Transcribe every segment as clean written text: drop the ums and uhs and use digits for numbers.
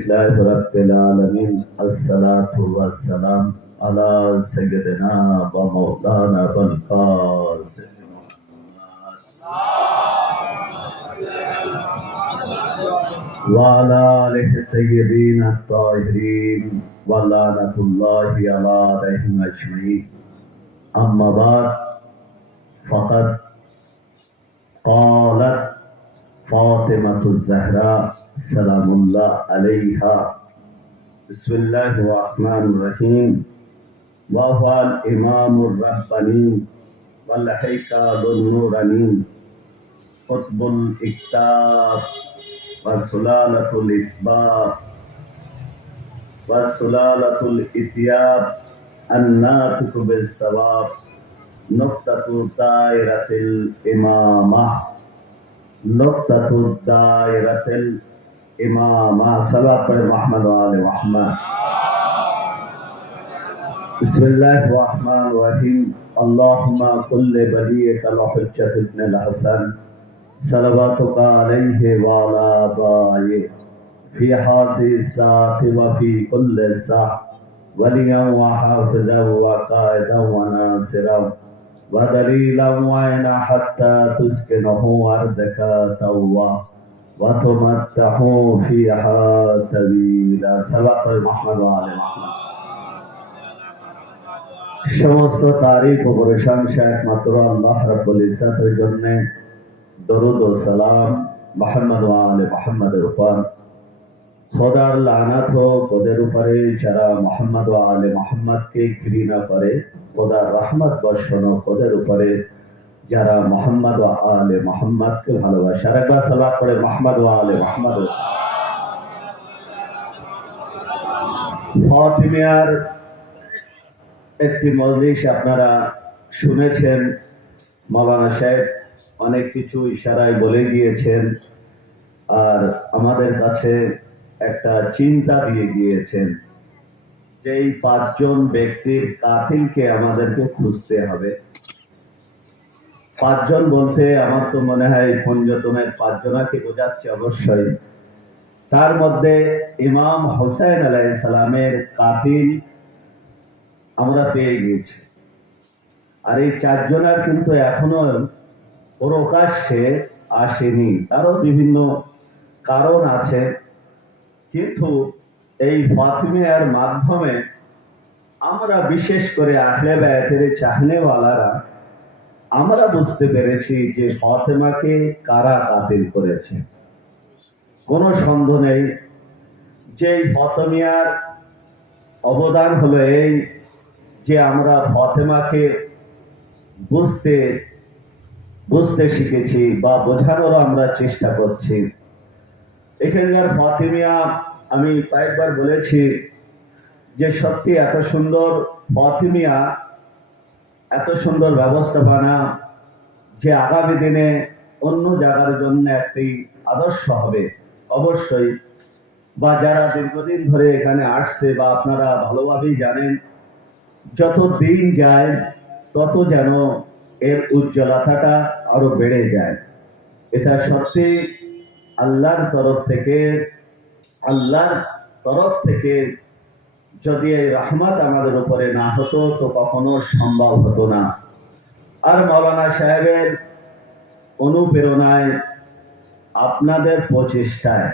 لله رب العالمين الصلاة والسلام على سيدنا ومولانا بالقاسم وعلى آله الطيبين الطاهرين ولعنة الله عليهم أجمعين أما بعد فقد قالت فاطمة الزهراء سلام الله عليها بسم الله الرحمن الرحيم وهو الإمام الرباني والهيكل النوراني قطب الإكتاب وسلالة الإثبات وسلالة الإتياب الناطق بالصواب نقطة دائرة الإمامة نقطة دائرة الإمامة صلاة محمد وآل محمد بسم الله الرحمن الرحيم اللهم كل وليك الحجة ابن الحسن صلواتك عليه وعلى آبائه في هذه الساعة وفي كل ساعة وليا وحافظا وقائدا وناصرا ودليلا وعينا حتى تسكنه أرضك توا وتمتعه فيها طويلا صلوات محمد وآل محمد সমস্ত তারিফ ও প্রশংসা একমাত্র আল্লাহ রাব্বুল ইজ্জতের জন্য দরুদ ও সালাম মুহাম্মদ ওয়া আলে মুহাম্মাদের উপর খোদার লানাত হোক ওদের উপরে যারা মুহাম্মদ ওয়া আলে মুহাম্মাদকে ঘৃণা করে খোদার রহমত বর্ষণ হোক ওদের উপরে যারা মুহাম্মদ ওয়া আলে মুহাম্মাদকে ভালোবাসে আর একবার সালাত পড়ে মুহাম্মদ ওয়া আলে মুহাম্মাদ ফাতিমার একটি মজলিস আপনারা শুনেছেন মাওলানা সাহেব অনেক কিছু ইশারায় বলে গিয়েছেন আর আমাদের কাছে একটা চিন্তা দিয়ে গিয়েছেন যে এই পাঁচজন ব্যক্তির কাতিলকে আমাদেরকে খুঁজতে হবে। পাঁচজন বলতে আমার তো মনে হয় পঞ্চতমের পাঁচজনাকে বোঝাচ্ছে অবশ্যই। তার মধ্যে ইমাম হোসেন আলাইহিস সালামের কাতিল আমরা পেয়ে গেছি আর এই চারজনের কিন্তু এখনো প্রকাশ্যে আসেনি, তারও বিভিন্ন কারণ আছে, কিন্তু এই ফাতিমার মাধ্যমে আমরা বিশেষ করে আহলে বায়তের চাহনেওয়ালারা আমরা বুঝতে পেরেছি যে ফাতিমাকে কারা কাতিল করেছে। কোনো সন্দেহ নেই যে ফাতিমার অবদান হলো এই যে আমরা ফাতিমাকে বুঝতে শিখেছি বা বোঝানোর আমরা চেষ্টা করছি। এখানকার ফাতিমা আমি কয়েকবার বলেছি যে সত্যি এত সুন্দর ফাতিমা, এত সুন্দর ব্যবস্থাপনা যে আগামী দিনে অন্য জায়গার জন্য একটি আদর্শ হবে অবশ্যই। বা যারা দীর্ঘদিন ধরে এখানে আসছে বা আপনারা ভালোভাবেই জানেন, যত দিন যায় তত যেন এর উজ্জ্বলতাটা আরো বেড়ে যায়। এটা সত্যি আল্লাহর তরফ থেকে যদি এই রহমত আমাদের উপরে না হতো তো কখনো সম্ভব হতো না। আর মাওলানা সাহেবের অনুপ্রেরণায় আপনাদের প্রচেষ্টায়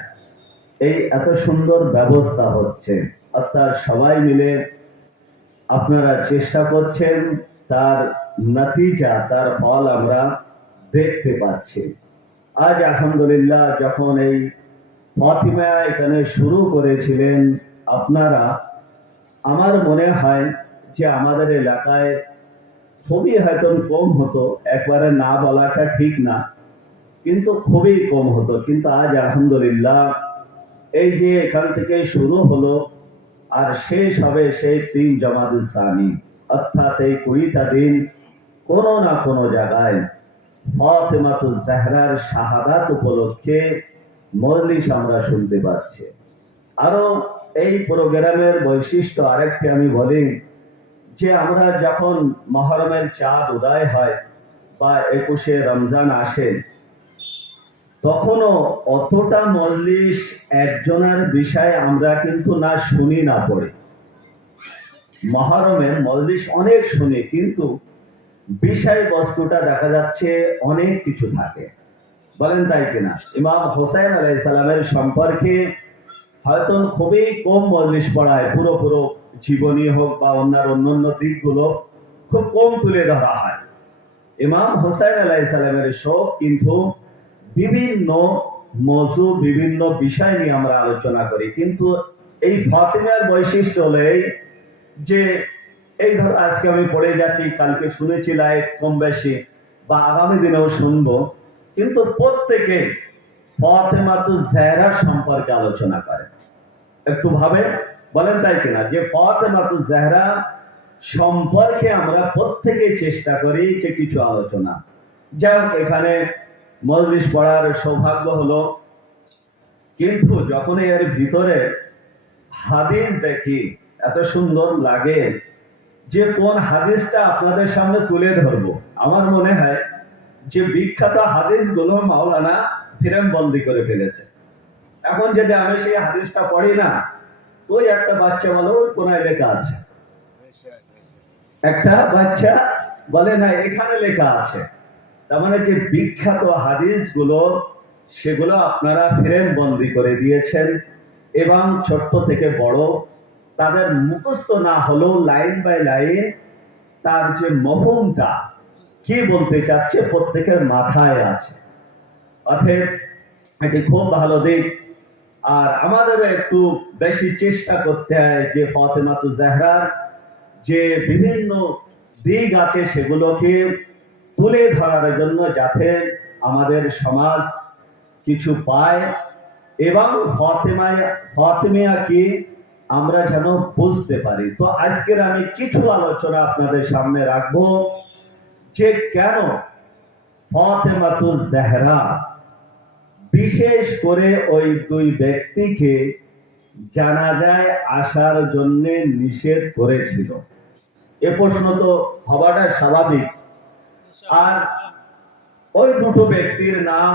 এই এত সুন্দর ব্যবস্থা হচ্ছে, অর্থাৎ সবাই মিলে আপনারা চেষ্টা করছেন, তার নতিজা তার ফল আমরা দেখতে পাচ্ছি। আজ আলহামদুলিল্লাহ যখন এই ফাতিমা এখানে শুরু করেছিলেন আপনারা, আমার মনে হয় যে আমাদের এলাকায় খুবই হয়তো কম হতো, একবারে না বলাটা ঠিক না, কিন্তু খুবই কম হতো। কিন্তু আজ আলহামদুলিল্লাহ এই যে এখান থেকে শুরু হলো আর শেষ হবে সেই 3 জামাতুল সানি, অর্থাৎ এই 20টা দিন কোনো না কোনো জায়গায় ফাতিমাতুজ জাহরার শাহাদাত উপলক্ষে মজলিস আমরা শুনতে পাচ্ছি। আরো এই প্রোগ্রামের বৈশিষ্ট্য আরেকটি আমি বলি যে আমরা যখন মুহররমের চাঁদ উদয় হয় বা 21শে রমজান আসে তখনও অতটা মজলিস একজনের বিষয়ে আমরা কিন্তু না শুনি না পড়ি। মহরমের মজলিস অনেক শুনি, কিন্তু বিষয়বস্তুটা দেখা যাচ্ছে অনেক কিছু থাকে। বলেন তাই কিনা? ইমাম হোসেন আলাইহিস সালামের সম্পর্কে হয়তো খুবই কম মজলিস পড়ায়, পুরো জীবনী হোক বা অন্যান্য দিকগুলো খুব কম তুলে ধরা হয়। ইমাম হোসেন আলাইহিস সালামের শোক কিন্তু বিভিন্ন মওযু, বিভিন্ন বিষয় নিয়ে আমরা আলোচনা করি। কিন্তু এই ফাতিমার বৈশিষ্ট্য হলো যে এই ধর আজকে আমি পড়ে যাচ্ছি, কালকে শুনেছি লাইভ কম বেশি, বা আগামী দিনেও শুনবো, কিন্তু প্রত্যেকে ফাতেমাতুজ জাহরা সম্পর্কে আলোচনা করে। একটু ভাবে, বলেন তাই কিনা? যে ফাতেমাতুজ জাহরা সম্পর্কে আমরা প্রত্যেকে চেষ্টা করি যে কিছু আলোচনা। যাই হোক, এখানে মজলিস পড়ার সৌভাগ্য হলো, কিন্তু যখন এর ভিতরে হাদিস দেখি এত সুন্দর লাগে যে কোন হাদিসটা আপনাদের সামনে তুলে ধরবো। আমার মনে হয় যে বিখ্যাত হাদিসগুলো মাওলানা ফিরেম বন্দি করে ফেলেছে। এখন যদি আমি সেই হাদিসটা পড়ি না, তো একটা বাচ্চা বলে ওই কোনায় লেখা আছে, একটা বাচ্চা বলে না এখানে লেখা আছে। তার মানে যে বিখ্যাত হাদিসগুলো সেগুলো আপনারা ফ্রেম বন্দি করে দিয়েছেন, এবং ছোট্ট থেকে বড় তাদের মুখস্থ না হলেও লাইন বাই লাইন তার যে মফহুমটা কি বলতে চাচ্ছে প্রত্যেকের মাথায় আছে। অতএব এটি খুব ভালো দিক। আর আমাদেরও একটু বেশি চেষ্টা করতে হয় যে ফাতেমাতুজ জাহরার যে বিভিন্ন দিক আছে সেগুলোকে তুলে ধরার জন্য, যাতে আমাদের সমাজ কিছু পায় এবং ফাতেমিয়াকে আমরা যেন বুঝতে পারি। তো আজকের আমি কিছু আলোচনা আপনাদের সামনে রাখবো যে কেন ফাতেমাতুজ জাহরা বিশেষ করে ওই দুই ব্যক্তিকে জানাজায় আসার জন্য নিষেধ করেছিল। এ প্রশ্ন তো হওয়াটা স্বাভাবিক। আর ওই দুটো ব্যক্তির নাম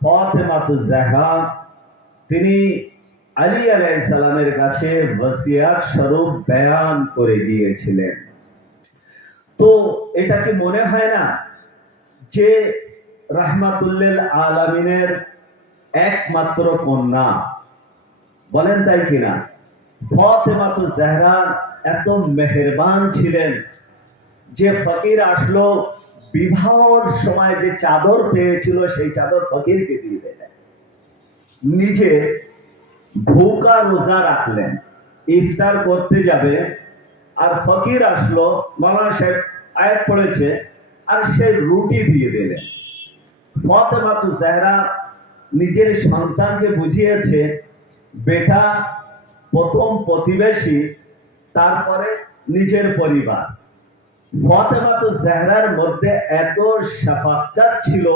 ফাতেমাতুজ জাহরা, তিনি আলী আলাইহিস সালামের কাছে ওসিয়াত স্বরূপ বয়ান করে দিয়েছিলেন। তো এটা কি মনে হয় না যে রাহমাতুল্লিল আলামিনের একমাত্র কন্যা? বলেন তাই কিনা? ফাতেমাতুজ জাহরা এত মেহেরবান ছিলেন যে ফকির আসলো, বিবাহর সময় যে চাদর পেয়েছিল সেই চাদর ফকিরকে দিয়ে দিলেন, নিজে ভুকা রোজা রাখলেন, ইফতার করতে যাবে আর ফকির আসলো, মাওলানা সাহেব আয়াত পড়েছে, আর সে রুটি দিয়ে দিলেন। ফাতেমাতুজ জাহরা নিজের সন্তানকে বুঝিয়েছে, বেটা প্রথম প্রতিবেশী, তারপরে নিজের পরিবার। ফাতেমাতুজ জাহরার মধ্যে এত শাফাকাত ছিল,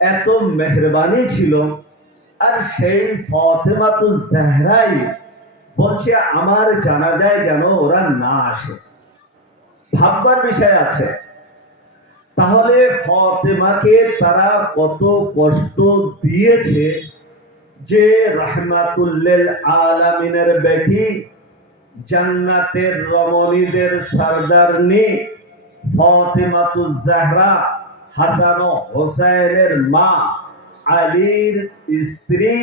এত মেহেরবানি ছিল, আর সেই ফাতেমাতুজ জাহরাই বলছে আমার জানাজায় যেন ওরা না আসে। ভাববার বিষয় আছে। তাহলে ফাতেমাকে তারা কত কষ্ট দিয়েছে যে রাহমাতুল্লিল আলামিনের বেটি, জান্নাতের রমণীদের সরদারনি ফাতেমাতুজ জাহরা, হাসান ও হোসেনের মা, আলীর স্ত্রী,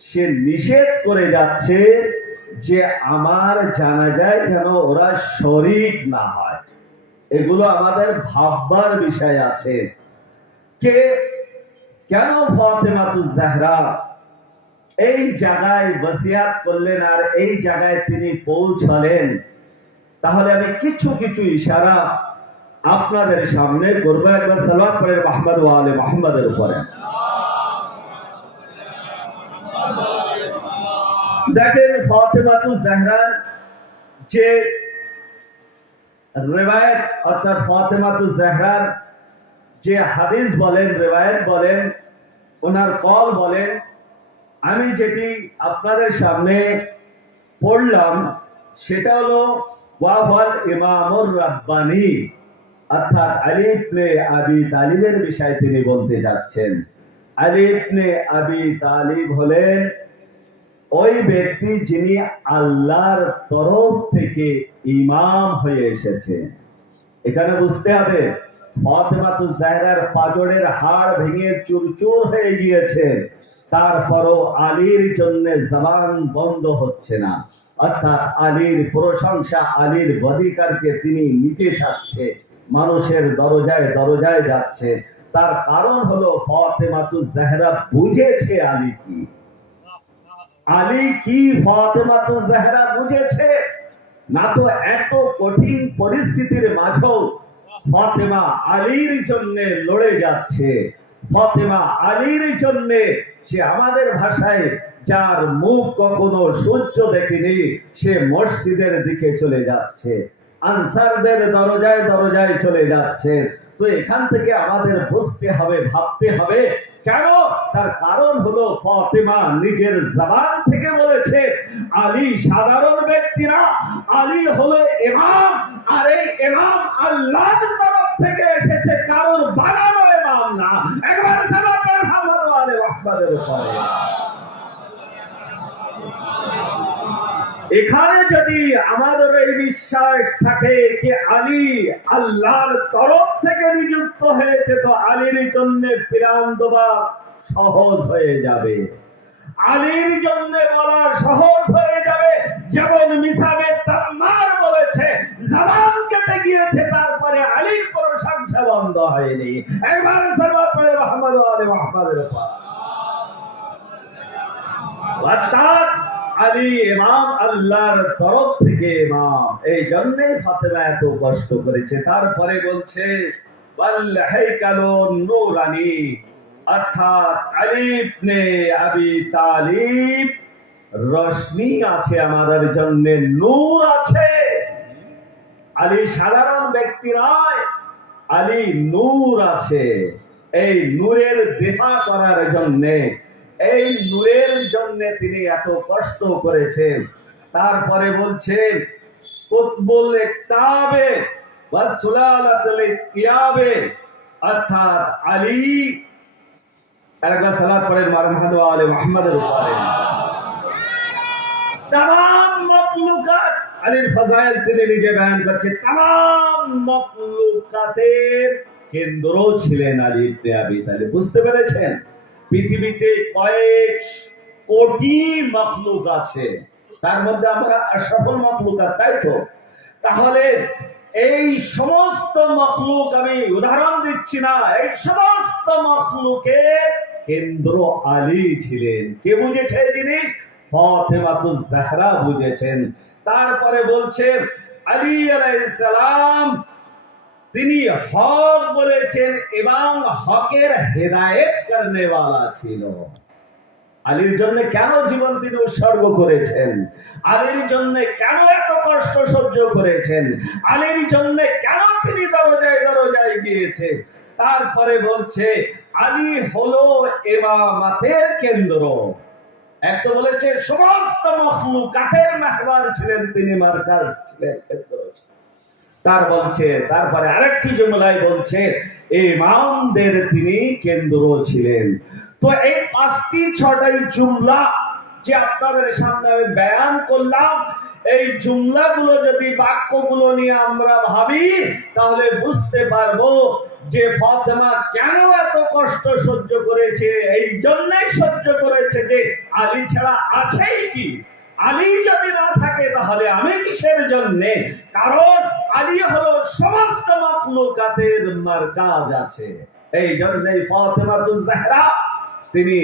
সে নিষেধ করে যাচ্ছে যে আমার জানাজায় যেন ওরা শরীক না হয়। এগুলো আমাদের ভাববার বিষয় আছে যে কেন ফাতেমাতুজ জাহরা এই জায়গায় ওসিয়াত করলেন আর এই জায়গায় তিনি পৌঁছালেন। তাহলে আমি কিছু কিছু ইশারা আপনাদের সামনে করব। একবার সালাত পড়ে মুহাম্মদ ওয়া আলে মুহাম্মাদের উপরে। দেখেন ফাতেমাতুজ জাহরার যে রিওয়ায়াত, অর্থাৎ ফাতেমাতুজ জাহরার যে হাদিস বলেন, রিওয়ায়াত বলেন, ওনার কল বলেন, আমি যেটি আপনাদের সামনে পড়লাম সেটা হলো ওয়াল ইমামুর রাব্বানি, অর্থাৎ আলী ইবনে আবি তালিবের বিষয়ে তিনি বলতে যাচ্ছেন। আলী ইবনে আবি তালিব হলেন ওই ব্যক্তি যিনি আল্লাহর তরফ থেকে ইমাম হয়ে এসেছে। এখানে বুঝতে হবে ফাতেমাতুজ জাহরার পাঁজরের হাড় ভেঙে চুরচুর হয়ে গিয়েছে, তারপরও আলীর জন্য জবান বন্ধ হচ্ছে না, অর্থাৎ আলীর প্রশংসা, আলীর অধিকারকে তিনি নিতে চাচ্ছে, মানুষের দরজায় দরজায় যাচ্ছে। তার কারণ হলো ফাতেমাতুজ জাহরা বুঝেছে আলী কি। আলী কি ফাতেমাতুজ জাহরা বুঝেছে না? তো এত কঠিন পরিস্থিতির মাঝেও ফাতেমা আলীর জন্য লড়ে যাচ্ছে। ফাতেমা আলীর জন্য, সে আমাদের ভাষায় যার মুখ কখনো সূর্য দেখেনি, সে মসজিদের দিকে চলে যাচ্ছে, আনসারদের দরজায় দরজায় চলে যাচ্ছে। তো এখান থেকে আমাদের বুঝতে হবে, ভাবতে হবে কেন। তার কারণ হলো ফাতেমা নিজের জবান থেকে বলেছে আলী সাধারণ ব্যক্তি না, আলী হলো ইমাম, আর এই ইমাম আল্লাহর তরফ থেকে এসেছে, কারোর বানানো ইমাম না। একবার সালাত মুহাম্মদ ওয়া আলি মুহাম্মাদের উপরে। এখানে যদি আমাদের এই বিশ্বাস থাকে যে আলী আল্লাহর তরফ থেকে নিযুক্ত হয়েছে, তো আলীর জন্য প্রাণ দেওয়া সহজ হয়ে যাবে, আলীর জন্য বলা সহজ হয়ে যাবে। যেমন মিসাবে তাম্মার বলেছে, জবান কেটে গিয়েছে, তারপরে আলীর প্রশংসা বন্ধ হয়নি। একবার সালাত মুহাম্মদ ওয়া আলি মুহাম্মাদের উপর। অর্থাৎ আলী ইমাম, আল্লাহর তরফ থেকে ইমাম, এই জন্যে ফাতেমা এত কষ্ট করেছে। তারপরে বলছে ওয়াল হাইকালুন নূরানি, অর্থাৎ আলী ইবনে আবি তালিব রোশনি আছে আমাদের জন্য, নূর আছে। আলী সাধারণ ব্যক্তি নয়, আলী নূর আছে। এই নূরের দিফা করার জন্য, এই নূরের জন্য তিনি এত কষ্ট করেছেন। তারপরে বলছেন কুতবুল ইকতাবে ওয়া সুলালাতুল ইতিয়াবে, অর্থাৎ আলী, একবার সালাত পড়েন মুহাম্মদ ওয়া আলি মুহাম্মাদের উপরে। तमाम মখলুকাত, আলীর ফাজাইল তিনি নিজে বয়ান করছেন, तमाम মখলুকাতের কেন্দ্র ছিলেন আলী ইবনে আবি তালিব। বুঝতে পেরেছেন? পৃথিবীতে কয়েক কোটি মখলুক আছে, তার মধ্যে আমরা আশরাফুল মখলুকাত, তাই তো? তাহলে এই সমস্ত মখলুক, আমি উদাহরণ দিচ্ছি না, এই সমস্ত মখলুকের কেন্দ্র আলী ছিলেন। কে বুঝেছে এই জিনিস? ফাতেমাতুজ জাহরা বুঝেছেন। তারপরে বলছেন আলী আলাইহিস সালাম তিনি হক বলেছেন এবং হকের হেদায়েত করনে वाला ছিল। আলীর জন্য কেন জীবন তিনি উৎসর্গ করেছেন? আলীর জন্য কেন এত কষ্ট সহ্য করেছেন? আলীর জন্য কেন তিনি দরজায় দরজায় গিয়েছেন? তারপরে বলছে আলী হলো ইমামাতের কেন্দ্র। এক তো বলেছে সমস্ত মখলুকাতের মেহবার ছিলেন তিনি, মারকাজ ছিলেন, কেন্দ্র। তারপরে আরেকটি জুমলায় বলছে ইমামদের তিনি কেন্দ্র ছিলেন। তো এই পাঁচটি ছটাই জুমলা যে আপনাদের সামনে আমি বয়ান করলাম, এই জুমলাগুলো যদি বাক্যগুলো নিয়ে আমরা ভাবি, তাহলে বুঝতে পারবো যে ফাতেমা কেন এত কষ্ট সহ্য করেছে। এই জন্যই সহ্য করেছে যে আলী ছাড়া আছেই কি? আলী যদি না থাকে তাহলে আমি কিসের জন্য? কারণ আলী হলো সমস্ত মাখলুকাতের মারকাজ আছে। এই জন্যই ফাতেমাতুজ জাহরা তিনি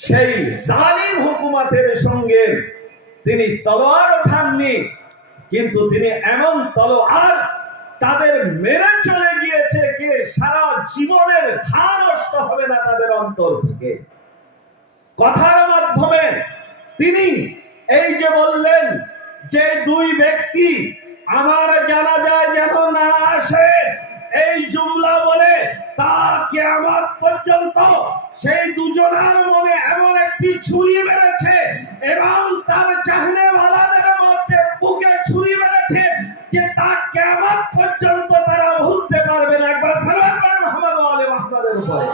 সেই জালিম হুকুমতের সঙ্গে তিনি তলোয়ার ওঠাননি, কিন্তু তিনি এমন তলোয়ার তাদের মেরে চলে গিয়েছে যে সারা জীবনের ঘা নষ্ট হবে না তাদের অন্তর থেকে। কথার মাধ্যমে তিনি এই যে বললেন যে দুই ব্যক্তি আমার জানাজায় যেন না আসে, এই জুমলা বলে তা কিয়ামত পর্যন্ত সেই দুজনের মনে এমন একটি ছুরি মেরেছে এবং তার চাহনে ওয়ালাদের মধ্যে বুকে ছুরি মেরেছে যে তা কিয়ামত পর্যন্ত তারা ভুলতে পারবে না। একবার সাল্লাল্লাহু আলাইহি ওয়া সাল্লামের উপরে।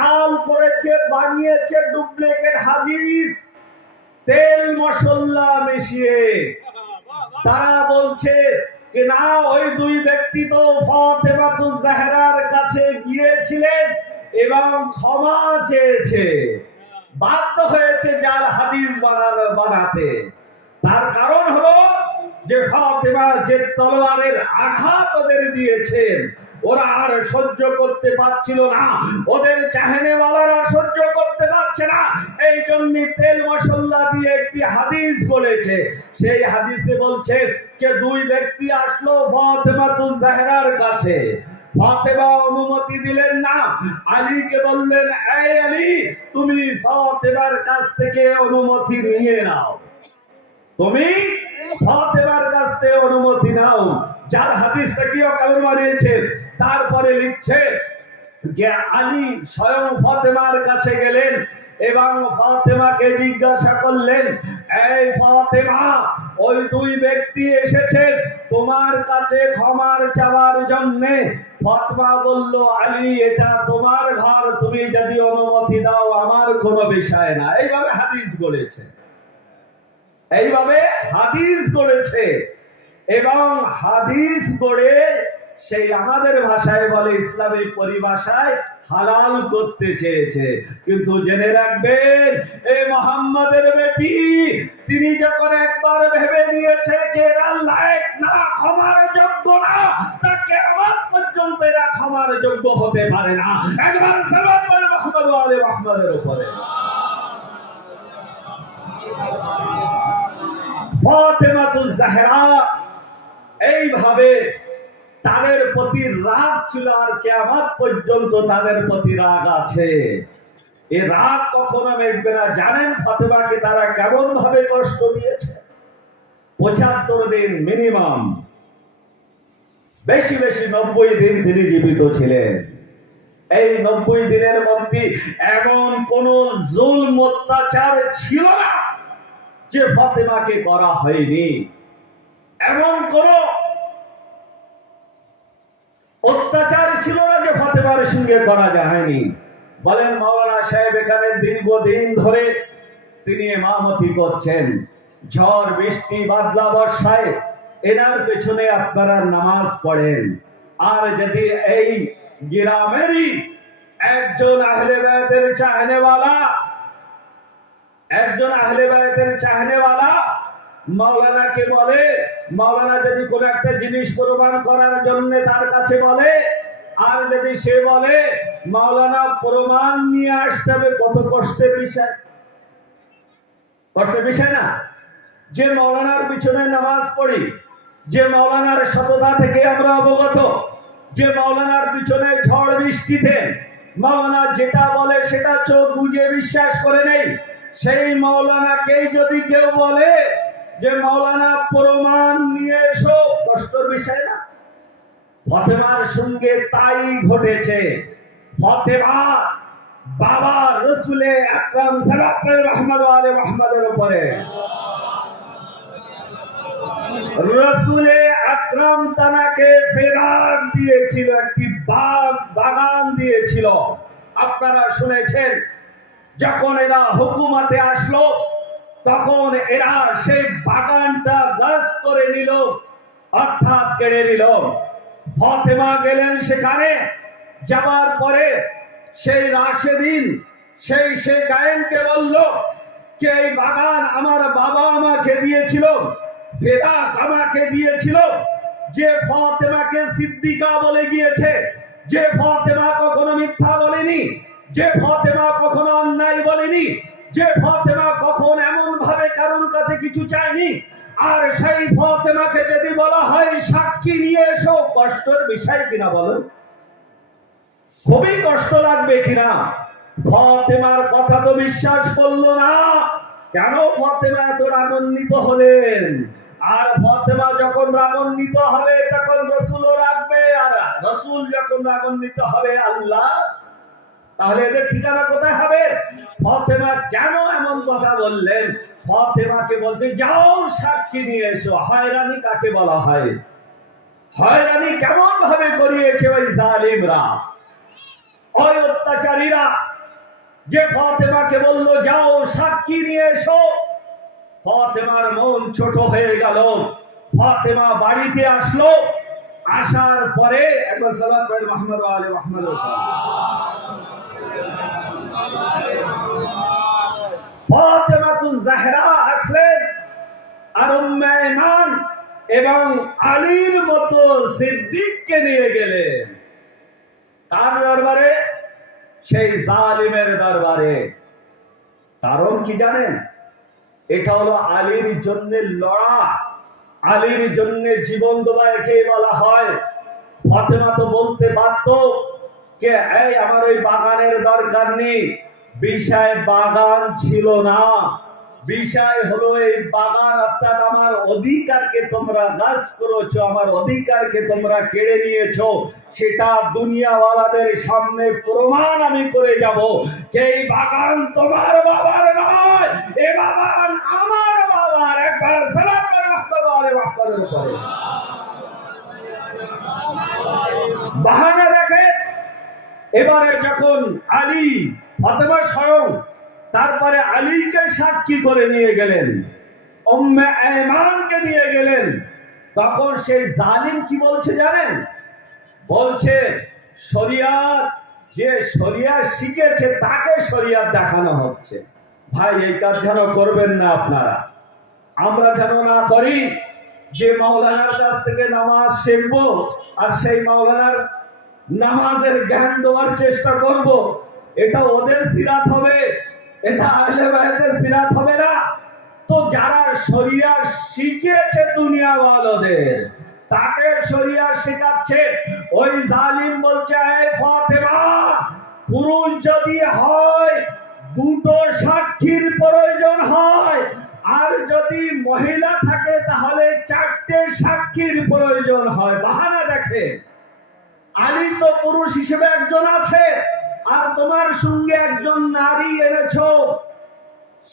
জাল করেছে, বানিয়েছে ডুপ্লিকেট হাদিস, তেল মশলা মিশিয়ে। তারা বলছে যে না, ওই দুই ব্যক্তি তো ফাতেমাতুজ জাহরার কাছে গিয়েছিলেন এবং ক্ষমা চেয়েছে, বাধ্য হয়েছে যার হাদিস বানাতে। তার কারণ হলো যে ফাতেমা যে তলোয়ারের আঘাত ওদের দিয়েছেন, ওরা আর সহ্য করতে পারছিল না, ওদের চাহনেওয়ালারা সহ্য করতে পারছে না, এই জন্য তেল মশলা দিয়ে একটি হাদিস বলেছে। সেই হাদিসে বলছে যে দুই ব্যক্তি আসলো ফাতেমাতুজ জাহরার কাছে, ফাতেমা অনুমতি দিলেন না, আলীকে বললেন, এই আলী, তুমি ফাতেমার কাছ থেকে অনুমতি নিয়ে নাও, তুমি ফাতেমার কাছ থেকে অনুমতি নাও। যার হাদিসটা কি কারণ বানিয়েছে। তারপরে লিখছে যে আলী স্বয়ং ফাতেমার কাছে গেলেন এবং ফাতেমাকে জিজ্ঞাসা করলেন, এই ফাতেমা, ওই দুই ব্যক্তি এসেছে তোমার কাছে ক্ষমার চাওয়ার জন্য। ফাতেমা বলল, আলী, এটা তোমার ঘর, তুমি যদি অনুমতি দাও আমার কোনো বিষয় না। এইভাবে হাদিস বলেছে, এইভাবে হাদিস গড়েছে এবং হাদিস গড়ে সেই আমাদের ভাষায় বলে, ইসলামী পরিভাষায় হালাল করতে চেয়েছে। কিন্তু জেনে রাখবেন, এই মুহাম্মাদের বেটি, তিনি যখন একবার ভেবে নিয়েছে যে এরা লায়েক না, ক্ষমার যোগ্য না, তাকে আমার পর্যন্ত এরা ক্ষমার যোগ্য হতে পারে না। একবার সালাত বলে মুহাম্মদ ওয়া আলি মুহাম্মাদের উপরে। ফাতেমাতুজ জাহরা এইভাবে তাদের প্রতি রাগ ছিল, আর কিয়ামত পর্যন্ত তাদের প্রতি রাগ আছে। এই রাগ কখনো মিটবে না। জানেন ফাতেমাকে তারা কেমন ভাবে কষ্ট দিয়েছে? ৭৫ দিন মিনিমাম, বেশি বেশি ৯০ দিন তিনি জীবিত ছিলেন। এই ৯০ দিনের মধ্যে এমন কোন জুলম অত্যাচার ছিল না যে ফাতেমাকে করা হয়নি, এমন কোন অত্যাচার ছিল না যে ফাতেমার সঙ্গে করা যায়নি। বলেন মাওলানা সাহেব এখানে দীর্ঘদিন ধরে তিনি ইমামতি করছেন, ঝড় বৃষ্টি বাদলা বর্ষায় এনার পেছনে আপনারা নামাজ পড়েন। আর যদি এই গ্রামেরই একজন আহলে বায়তের চাহনেওয়ালা, একজন আহলে বায়তের চাহনেওয়ালা মাওলানাকে বলে, মাওলানা যদি কোন একটা জিনিস প্রমাণ করার জন্য তার কাছে বলে, আর যদি সে বলে মাওলানা প্রমাণ নিয়ে আসতে হবে, কত কষ্টের বিষয়। কষ্টের বিষয় না? যে মাওলানার পিছনে নামাজ পড়ি, যে মাওলানার সততা থেকে আমরা অবগত, যে মাওলানার পিছনে ঝড় বৃষ্টিতে মাওলানা যেটা বলে সেটা চোখ বুজে বিশ্বাস করে নেই, সেই মাওলানাকেই যদি কেউ বলে যে মাওলানা প্রমাণ নিয়ে এসো, কষ্টের বিষয় না? ফাতেমার সঙ্গে তাই ঘটেছে। ফাতেমা বাবা রাসূলে আকরাম সাল্লাল্লাহু আলাইহি ওয়াসাল্লামের উপরে, রাসূলে আকরাম তানাকে ফেরার দিয়েছিল, একটি বাগান দিয়েছিল। আপনারা শুনেছেন, যখন এরা হুকুমতে আসলো তখন এরা সেই বাগানটা গাছ করে নিল, অর্থাৎ কেড়ে নিল। ফাতেমা গেলেন সেখানে, যাবার পরে সেই রাশেদিন সেই গায়েনকে বলল যে এই বাগান আমার বাবা আমাকে দিয়েছিল, ফেরাক আমাকে দিয়েছিল। যে ফাতেমাকে সিদ্দিকা বলে গিয়েছে, যে ফাতেমা কখনো মিথ্যা বলেনি, যে ফাতেমা কখনো অন্যায় বলেনি, যে ফাতেমা কখন এমন ভাবে কারোর কাছে কিছু চায়নি, আর সেই ফাতেমাকে যদি বলা হয় সাক্ষী নিয়ে এসো, কষ্টের বিষয় কিনা বলেন? খুবই কষ্ট লাগবে কিনা? ফাতেমার কথা তো বিশ্বাস করলো না। কেন ফাতেমা এত রাগান্বিত হলেন? আর ফাতেমা যখন রাগান্বিত হবে তখন রাসূলও রাখবে, আর রাসূল যখন রাগান্বিত হবে আল্লাহ, তাহলে এদের ঠিকানা কোথায় হবে? ফাতেমা কেন এমন কথা বললেন? ফাতেমাকে বলছে যাও সাক্ষী নিয়ে এসো। হয়রানি কাকে বলা হয়? হয়রানি কেমন ভাবে করিয়েছে ওই জালিমরা, ওই অত্যাচারীরা। যে ফাতেমাকে বলল যাও সাক্ষী নিয়ে এসো। ফাতেমার মন ছোট হয়ে গেল। ফাতেমা বাড়িতে আসলো। আসার পরে একবার সালাত পড়েন মুহাম্মদ ওয়া আলি মুহাম্মদ। ফাতেমাতুজ জাহরা আসলেন আর উম্মে ঈমান এবং আলীর মতো সিদ্দিককে নিয়ে গেলেন তার দরবারে, সেই জালিমের দরবারে। কারণ কি জানেন? এটা হলো আলীর জন্য লড়া, আলীর জন্য জীবন দেওয়া, একে বলা হয়। ফাতেমা তো বলতে পারত যে এই আমার ওই বাগানের দরকার নেই। বিষয় বাগান ছিল না, বিষয় হলো এই বাগান, অর্থাৎ আমার অধিকারকে তোমরা গাছ করেছো, আমার অধিকারকে তোমরা কেড়ে নিয়েছো। সেটা দুনিয়াওয়ালাদের সামনে প্রমাণ আমি করে যাব যে এই বাগান তোমার বাবার নয়, এ বাগান আমার বাবার। একবার সালাত করে মুহাম্মদ ওয়া আলি মুহাম্মাদের উপরে। বাহানা দেখে। এবারে যখন আলী, ফাতেমা স্বয়ং তারপরে আলীকে সাক্ষী করে নিয়ে গেলেন, উম্মে ঈমানকে নিয়ে গেলেন, তখন সেই জালিম কি বলছে জানেন? বলছে শরিয়াত, যে শরিয়াত শিখেছে তাকে শরিয়াত দেখানো হচ্ছে। ভাই এই কাজ যেন করবেন না আপনারা, আমরা যেন না করি যে মাওলানার কাছ থেকে নামাজ শিখবো আর সেই মাওলানার নামাজের জ্ঞান দেওয়ার চেষ্টা করব। এটা ওদের সিরাত হবে, এটা আহলে বায়তের সিরাত হবে না। তো যারা শরিয়াত শিখিয়েছে দুনিয়াওয়ালাদের, তাকে শরিয়াত শেখাচ্ছে। ওই জালিম বলছে হে ফাতেমা, পুরুষ যদি হয় দুটো সাক্ষীর প্রয়োজন হয়, আর যদি মহিলা থাকে তাহলে চারটে সাক্ষীর প্রয়োজন হয়। বাহানা দেখে। আলী তো পুরুষ হিসেবে একজন আছে, আর তোমার সঙ্গে একজন নারী এনেছো,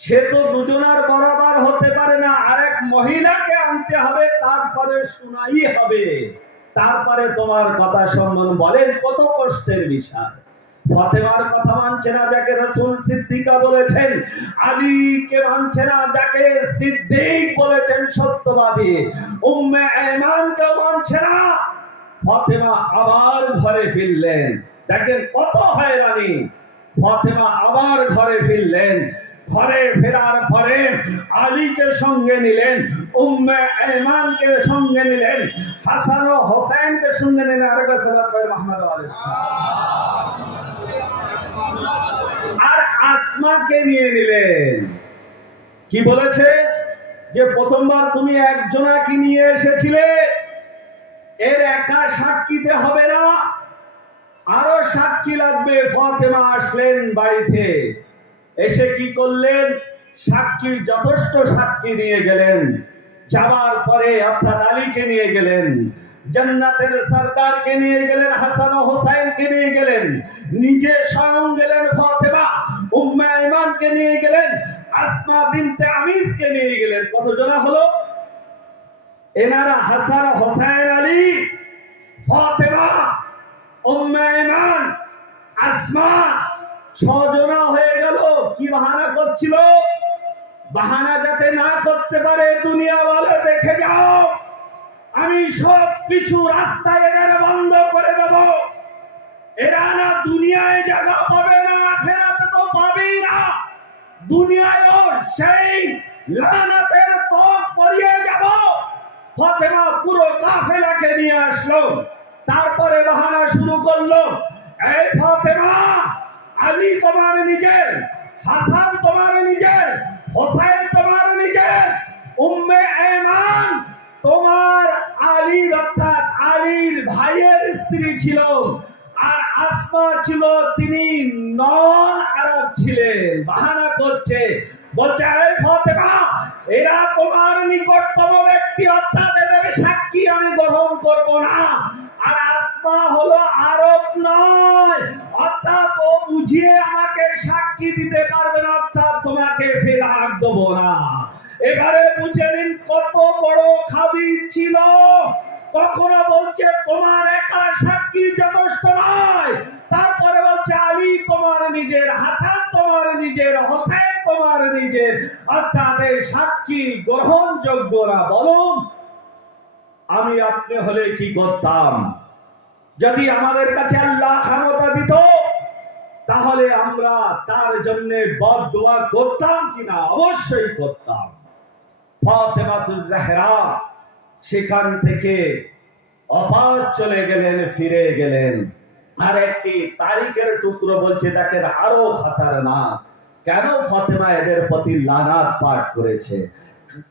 সে তো দুজনার বরাবর হতে পারে না। আরেক মহিলাকে আনতে হবে, তারপরে শুনাই হবে, তারপরে তোমার কথা সম্মান। বলেন কত কষ্টের বিষয়। ফাতেমার কথা মানছে না যাকে রাসূল সিদ্দিকা বলেছেন, আলীকে মানছে না যাকে সিদ্দিক বলেছেন সত্যবাদী, উম্মে ঈমানকে মানছে না। ফাতেমা আবার ঘরে ফিরলেন। দেখেন কত হয়রানি। ফাতেমা আবার ঘরে ফিরলেন। ঘরে ফেরার পরে আলীকে সঙ্গে নিলেন, উম্মে ঈমানকে সঙ্গে নিলেন, হাসান ও হোসেনকে সঙ্গে নিলেন। আর সালাত পড়ে মুহাম্মদ ওয়া আলি। আর আসমাকে নিয়ে নিলেন। কি বলেছে? যে প্রথমবার তুমি একজনাকে নিয়ে এসেছিলে, এর একা সাক্ষীতে হবে না, আরো সাক্ষী লাগবে। ফাতেমা আসলেন বাড়িতে, এসে কি করলেন? সাক্ষী, যথেষ্ট সাক্ষী নিয়ে গেলেন। যাবার পরে অর্থাৎ আলীকে নিয়ে গেলেন, জান্নাতের সরদারকে নিয়ে গেলেন, হাসান ও হোসেনকে নিয়ে গেলেন, নিজে স্বয়ং গেলেন। ফাতেমা উম্মে ঈমানকে নিয়ে গেলেন, আসমা বিনতে আমিসকে নিয়ে গেলেন। কতজন হলো এনারা? হাসান, হোসেন, আলী, ফাতেমা, উম্মে ঈমান, আসমা, 6 জনা হয়ে গেল। কি বাহানা করছিল? বাহানা যাতে না করতে পারে দুনিয়াওয়ালা দেখে যাও, আমি সব কিছু রাস্তায় এরা বন্ধ করে দেব। এরা না দুনিয়ায় জায়গা পাবে না, আখিরাতে তো পাবেই না। দুনিয়ায়ও সেই লানাতের ত্বক পরিয়ে যাব। ফাতেমা পুরো কাফেলাকে নিয়ে আসলো। তারপরে বাহানা শুরু করলো, এই ফাতেমা, আলী তোমার নিজের, হাসান তোমার নিজের, হোসেন তোমার নিজের, উম্মে ঈমান তোমার আলীর, অর্থাৎ আলীর ভাইয়ের স্ত্রী ছিল। আর আসমা ছিল, তিনি নন আরব ছিলেন। বাহানা করছে, বলছে এই ফাতেমা, এরা তোমার নিকটতম ব্যক্তি, অর্থাৎ এদের সাক্ষী আমি গ্রহণ করব না। আর আসমা হলো আরব নয়, অর্থাৎ ও বুঝিয়ে আমাকে সাক্ষী দিতে পারবে না, অর্থাৎ তোমাকে ফেরাক দেব না। এবারে বুঝে নিন কত বড় খাবির ছিল। কখনো বলছে তোমার একা সাক্ষী যথেষ্ট নয়, তারপরে বলছে আলী তোমার নিজের, হাসান তোমার তোমার নিজের, হোসেন তোমার নিজের, অর্থাৎ এই সাক্ষী গ্রহণযোগ্যরা বলুন আমি আপনি হলে কি করতাম? যদি আমাদের কাছে আল্লাহ ক্ষমতা দিত তাহলে আমরা তার জন্য বদদুয়া করতাম কিনা? অবশ্যই করতাম। ফাতেমাতুজ জাহরা সেখান থেকে অবাক চলে গেলেন, ফিরে গেলেন। আর একটি তারিখের টুকরো বলছে দেখেন আরো খতরনাক। কেন ফাতেমা এদের প্রতি লানাত পাঠ করেছে?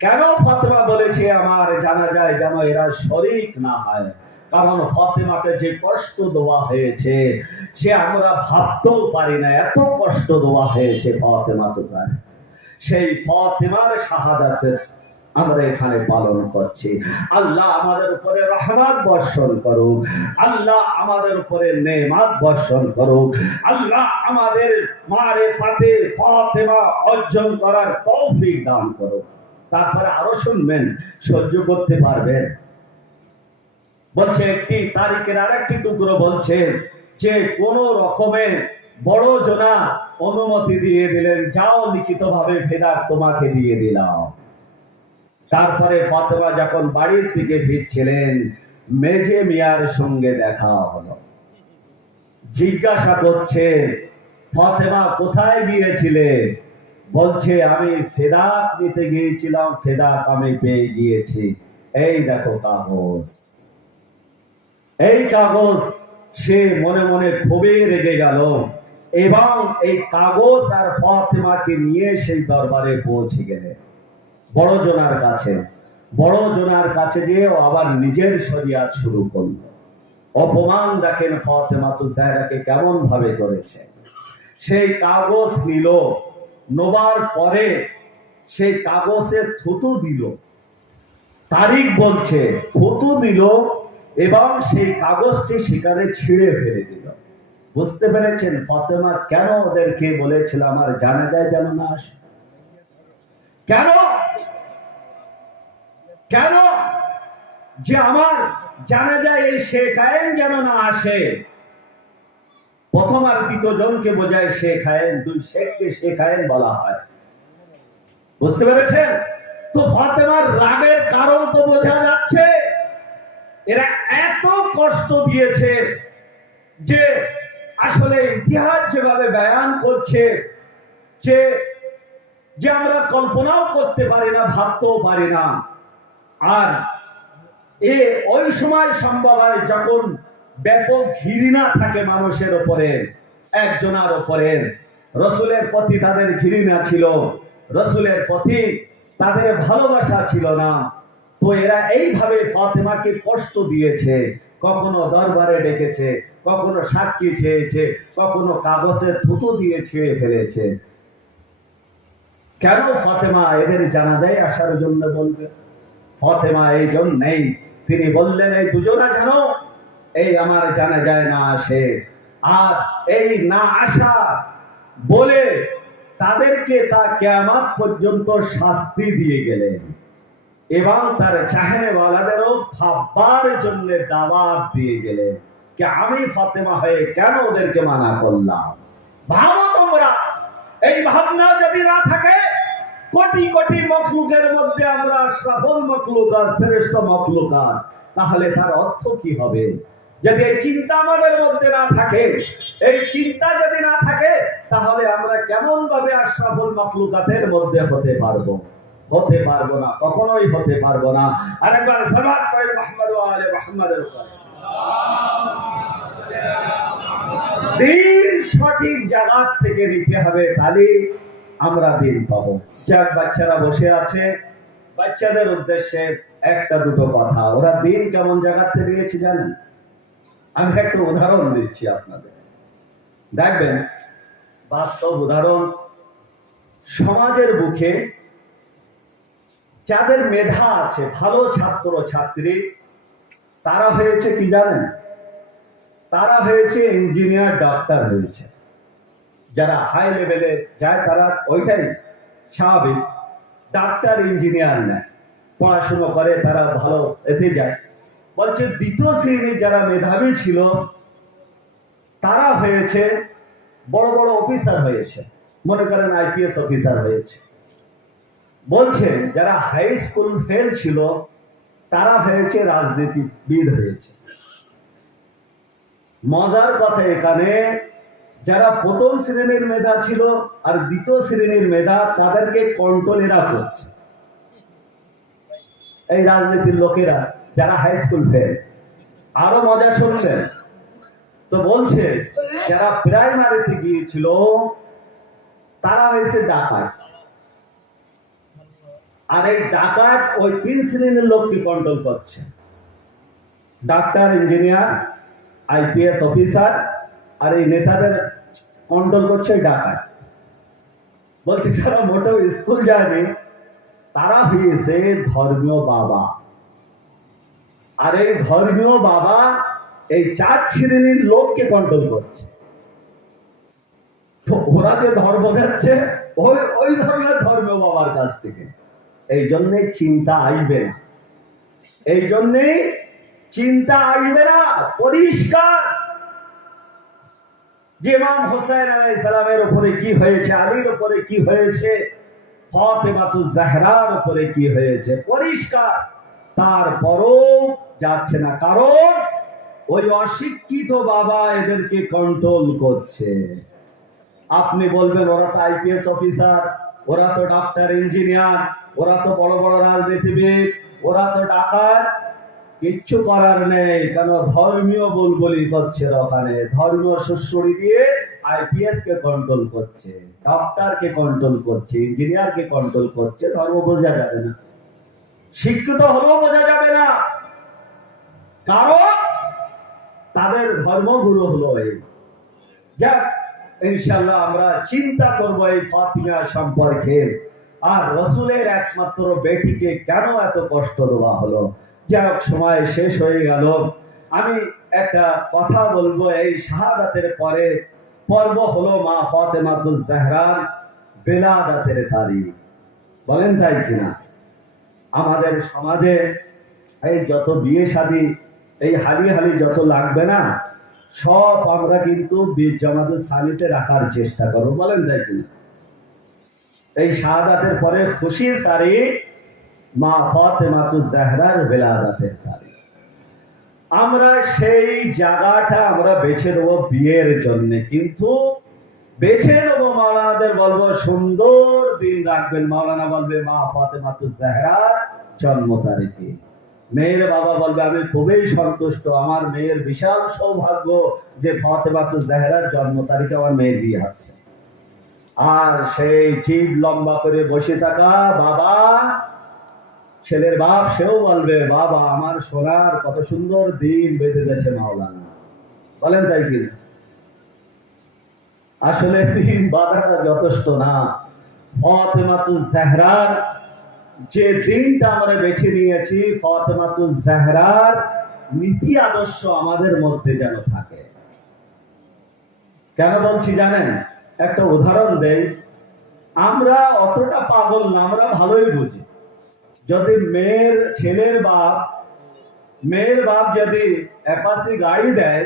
কেন ফাতেমা বলেছে আমার জানাজায় যেন এরা শরীক না হয়? কারণ ফাতেমাকে যে কষ্ট দেওয়া হয়েছে সে আমরা ভাবতেও পারি না, এত কষ্ট দেওয়া হয়েছে ফাতেমা। তো সেই ফাতেমার শাহাদাতের আমরা এখানে পালন করছি। আল্লাহ আমাদের উপরে রহমত বর্ষণ করুক, আল্লাহ আমাদের উপরে নেয়ামত বর্ষণ করুক, আল্লাহ আমাদের মারিফাতে ফাতেমা অর্জন করার তৌফিক দান করুক। তারপরে আরো শুনবেন, সহ্য করতে পারবেন। বলছে একটি তারিখের আরেকটি টুকরো বলছে যে কোন রকমের বড় জনা অনুমতি দিয়ে দিলেন, যাও লিখিতভাবে ফেদাক তোমাকে দিয়ে দিলাম। তারপরে ফাতেমা যখন বাড়ির দিকে ফিরছিলেন মেজে মিয়ার সঙ্গে দেখা হলো। জিজ্ঞাসা করছে ফাতেমা কোথায় গিয়েছিলে? বলছে আমি ফেদাক দিতে গিয়েছিলাম, ফেদাক আমি পেয়ে গিয়েছি, এই দেখো কাগজ। এই কাগজ সে মনে মনে খুবই রেগে গেল এবং এই কাগজ আর ফাতেমাকে নিয়ে সেই দরবারে পৌঁছে গেলেন বড় জনার কাছে। বড় জনার কাছে গিয়ে আবার নিজের শরিয়াত শুরু করল। অপমান দেখেন ফাতেমাতুজ জাহরাকে কেমন ভাবে করেছে। সেই কাগজ নিল, নোবার পরে সেই কাগজে থুতু দিল, তারিখ বলছে থুতু দিল এবং সেই কাগজটি সেখানে ছিঁড়ে ফেলে দিল। বুঝতে পেরেছেন ফাতেমা কেন ওদেরকে বলেছিল আমার জানাজায় যেন না আসে? কেন? কেন যে আমার জানাজায় এই শেখ আইন যেন না আসে? প্রথম আর দ্বিতীয় জনকে বোঝায় শেখ আইন, দুই শেখকে শেখ আইন বলা হয়। বুঝতে পেরেছেন? তো ফাতেমার রাগের কারণ তো বোঝা যাচ্ছে। এরা এত কষ্ট দিয়েছে যে আসলে ইতিহাস যেভাবে বয়ান করছে যে যে আমরা কল্পনাও করতে পারি না, ভাবতেও পারি না। আর ওই সময় সম্ভব হয় যখন ব্যাপক ঘৃণা থাকে মানুষের উপরে, একজনের উপরে। রসুলের প্রতি তাদের ঘৃণা ছিল, রসুলের প্রতি তাদের ভালোবাসা ছিল না। তো এরা এইভাবে ফাতেমাকে কষ্ট দিয়েছে, কখনো দরবারে ডেকেছে, কখনো সাক্ষী চেয়েছে, কখনো কাগজে থুতু দিয়ে ছিঁড়ে ফেলেছে। কেন ফাতেমা এদের জানাজায় আসার জন্য বলবে? ফাতেমা এই জন্যই তিনি বললেন এই দুজনা যেন এই আমার জানাজায় না আসে। আর এই না আসা বলে তাদেরকে তা কিয়ামত পর্যন্ত শাস্তি দিয়ে গেলেন এবং তার চাহেনেওয়ালাদেরও ভাববার জন্য দাওয়াত দিয়ে গেলেন যে আমি ফাতেমা হয়ে কেন ওদেরকে মানা করলাম। ভাবো তোমরা, এই ভাবনা যদি না থাকে, কোটি কোটি মখলুকের মধ্যে আমরা আশরাফুল মখলুকাত, শ্রেষ্ঠ মখলুকাত, তাহলে তার অর্থ কি হবে? যদি এই চিন্তা আমাদের মধ্যে না থাকে, এই চিন্তা যদি না থাকে, তাহলে আমরা কেমন ভাবে আশরাফুল মখলুকাতের মধ্যে হতে পারবো? হতে পারবো না, কখনোই হতে পারবো না। আরেকবার সালাত পড়েন মুহাম্মদ ওয়া আলে মুহাম্মাদের উপর। দিন সঠিক জায়গা থেকে নিতে হবে, তাহলে আমরা দিন পাবো। যাক, বাচ্চারা বসে আছে, বাচ্চাদের উদ্দেশ্যে একটা দুটো কথা। ওরা দিন কেমন জায়গা থেকে নিয়েছে জানেন? আমি একটা উদাহরণ দিচ্ছি আপনাদের, দেখবেন বাস্তব উদাহরণ। সমাজের বুকে যাদের মেধা আছে, ভালো ছাত্র ছাত্রী, তারা হয়েছে কি জানেন? তারা হয়েছে ইঞ্জিনিয়ার, ডক্টর হয়েছে। যারা হাই লেভেলে যায় তারা ওইটাই স্বাভাবিক, ডাক্তার ইঞ্জিনিয়ার না, পড়াশুনো করে তারা ভালো এতে যায়। বলছে দ্বিতীয় শ্রেণীর যারা মেধাবী ছিল তারা হয়েছে বড় বড় অফিসার হয়েছে, মনে করেন আইপিএস অফিসার হয়েছে, বলছেন যারা হাই স্কুল ফেল ছিল তারা হয়েছে রাজনীতিবিদ হয়েছে। মজার কথা এখানে, যারা প্রথম শ্রেণীর মেধা ছিল আর দ্বিতীয় শ্রেণীর মেধা তাদেরকে কন্ট্রোলেরা করছে এই রাজনীতির লোকেরা, যারা হাই স্কুল ফেল। আরো মজা শুনবেন তো, বলছে যারা প্রাইমারিতে গিয়েছিল তারা হয়েছে ডাকাত, আর এই ডাকাত ওই 3 শ্রেণীর লোককে কন্ট্রোল করছে, ডাক্তার, ইঞ্জিনিয়ার, আইপিএস অফিসার, আর এই নেতাদের কন্ট্রোল করছে ডাকাত। বলছে যারা মোটেও স্কুল যায়নি তারা হয়েছে ধর্মীয় বাবা, আর এই ধর্মীয় বাবা এই 4 শ্রেণীর লোককে কন্ট্রোল করছে। তো ওরা যে ধর্ম যাচ্ছে ওই ধরনের ধর্মীয় বাবার কাছ থেকে। এই জন্যে চিন্তা আসবে না, এই জন্যে চিন্তা আসবে না। পরিষ্কার যে ইমাম হোসেন আলাইহিস সালামের উপরে কি হয়েছে, আলীর উপরে কি হয়েছে, ফাতেমাতুজ জাহরার উপরে কি হয়েছে, পরিষ্কার। তারপরও যাচ্ছে না, কারণ ওই অশিক্ষিত বাবা এদেরকে কন্ট্রোল করছে। আপনি বলবেন ওরা তো আইপিএস অফিসার, ওরা তো ডাক্তার, ইঞ্জিনিয়ার, ওরা তো বড় বড় রাজনীতিবিদ, ওরা তো ডাকাত। কিচ্ছু করার নেই, কেন ধর্মীয় বুলবুলি করছে ওখানে, ধর্মীয় সুশ্রুড়ি দিয়ে আইপিএস কে কন্ট্রোল করছে, ডক্টর কে কন্ট্রোল করছে, ইঞ্জিনিয়ার কে কন্ট্রোল করছে। ধর্ম বোঝা যাবে না, শিক্ষিত হলেও বোঝা যাবে না, কারণ তাদের ধর্মগুরু হলো এই। যাক, ইনশাআল্লাহ আমরা চিন্তা করবো এই ফাতিমা সম্পর্কে, আর রসুলের একমাত্র বেটিকে কেন এত কষ্ট দেওয়া হলো। যাক, সময় শেষ হয়ে গেল। আমি একটা কথা বলবো, এই শাহাদাতের পরে পর্ব হলো মা ফাতেমাতুজ জাহরার বেলাদাতের তারিখ। বলেন তাই কিনা? আমাদের সমাজে এই যত বিয়ে শাদী, এই হালি হালি যত লাগবে না, সব আমরা কিন্তু জামাতুল সানিতে রাখার চেষ্টা করবো। বলেন তাই কিনা? এই শাহাদাতের পরে খুশির তারিখ মা ফাতেমাতুজ জাহরার বেলাদাতের তারিখ। আমরা সেই জায়গাটা আমরা বেছে নেবো বিয়ের জন্য, কিন্তু বেছে নেবো মাওলানাদের বলবো সুন্দর দিন রাখবেন। মাওলানা বলবে মা ফাতেমাতুজ জাহরার জন্ম তারিখে, মেয়ের বাবা বলবে আমি খুবই সন্তুষ্ট, আমার মেয়ের বিশাল সৌভাগ্য যে ফাতেমাতুজ জাহরার জন্ম তারিখে আমার মেয়ের বিয়ে হচ্ছে। আর সেই জিভ লম্বা করে বসে থাকা বাবা, ছেলের বাপ, সেও বলবে বাবা আমার সোনার কত সুন্দর দিন বেঁধে দেশে মাওলানা। বলেন তাই কি? আসলে দিন বাঁধাটা যথেষ্ট না। ফাতেমাতুজ জাহরার যে দিনটা আমরা বেছে নিয়েছি, ফাতেমাতুজ জাহরার নীতি আদর্শ আমাদের মধ্যে যেন থাকে। কেন বলছি জানেন? একটা উদাহরণ দেই। আমরা অতটা পাগল না, আমরা ভালোই বুঝি। যদি ছেলের বাপ যদি অ্যাপাসি গাড়ি দেয়,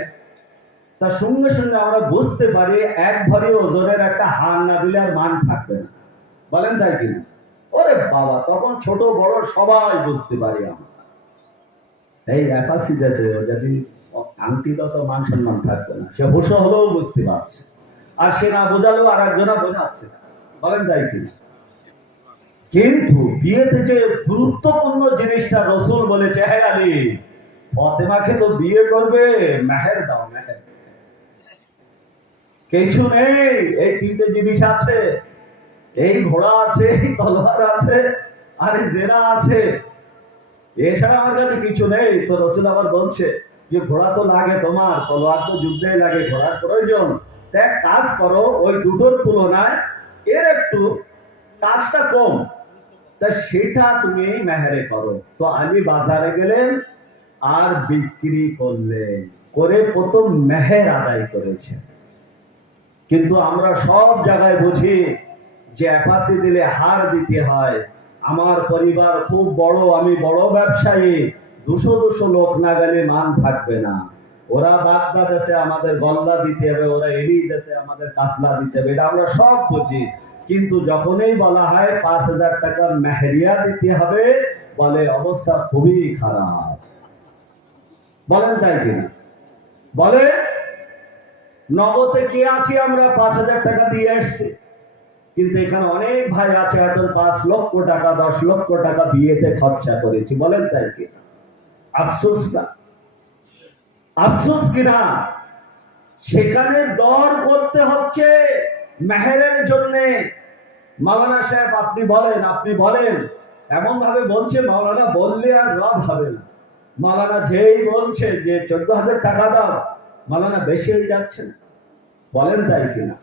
তার সঙ্গে সঙ্গে আমরা বুঝতে পারি এক ভরি ওজনের একটা হার না দিলে আর মান থাকবে না। বলেন তাই কিনা? ওরে বাবা, তখন ছোট বড় সবাই বুঝতে পারি আমরা। এই অ্যাপাসি যাচ্ছে, যদি আংটি দাও তো মান সম্মান থাকবে না, সে হুঁশো হলেও বুঝতে পারছে, আর সে না বোঝালেও আর একজনা বোঝাচ্ছে না। বলেন তাই কিনা? কিন্তু বিয়েতে যে গুরুত্বপূর্ণ জিনিসটা রসুল বলেছে, হ্যাঁ আলী ফাতেমাকে তো বিয়ে করবে, মেহের দাও, মেহের। কিছু নেই, এই 3টে জিনিস আছে, এই ঘোড়া আছে, এই তলোয়ার আছে, আর এই জেরা আছে, এছাড়া আমার কাছে কিছু নেই। তো রসুল আবার বলছে যে ঘোড়া তো লাগে তোমার, তলোয়ার তো যুদ্ধে লাগে, ঘোড়ার প্রয়োজন। এক কাজ করো, ওই দুটোর তুলনায় এর একটু কাজটা কম, তা সেটা তুমি মেহেরে করো। তো আলী বাজারে গেলেন আর বিক্রি করলেন, করে প্রথম মেহের আদায় করেছে। কিন্তু আমরা সব জায়গায় বুঝি যে অ্যাপাসি দিলে হার দিতে হয়। আমার পরিবার খুব বড়, আমি বড় ব্যবসায়ী, 200 লোক না গেলে মান থাকবে না। ওরা বাগদা দেশে আমাদের গল্লা দিতে হবে, ওরা এলি দেশে আমাদের কাতলা দিতে হবে, এটা আমরা সব বুঝি। কিন্তু যখনই বলা হয় 5,000 টাকা মেহেরিয়া দিতে হবে, বলে অবস্থা খুবই খারাপ। বলেন তাই কিনা? বলে নগদে কে আছি আমরা 5,000 টাকা দিয়ে আসছি, কিন্তু এখানে অনেক ভাই আছে হয়তো 5 লক্ষ টাকা 10 লক্ষ টাকা বিয়েতে খরচা করেছি। বলেন তাই কিনা? আফসোস না? আফসোস কিনা? সেখানে দর করতে হচ্ছে মেহেরের জন্য। মাওলানা সাহেব আপনি বলেন, এমন ভাবে বলছে মাওলানা বললে আর রদ হবে না। মাওলানা যেই বলছে যে 14,000 টাকা দাও, মাওলানা বেশি হয়ে যাচ্ছে না। বলেন তাই কিনা?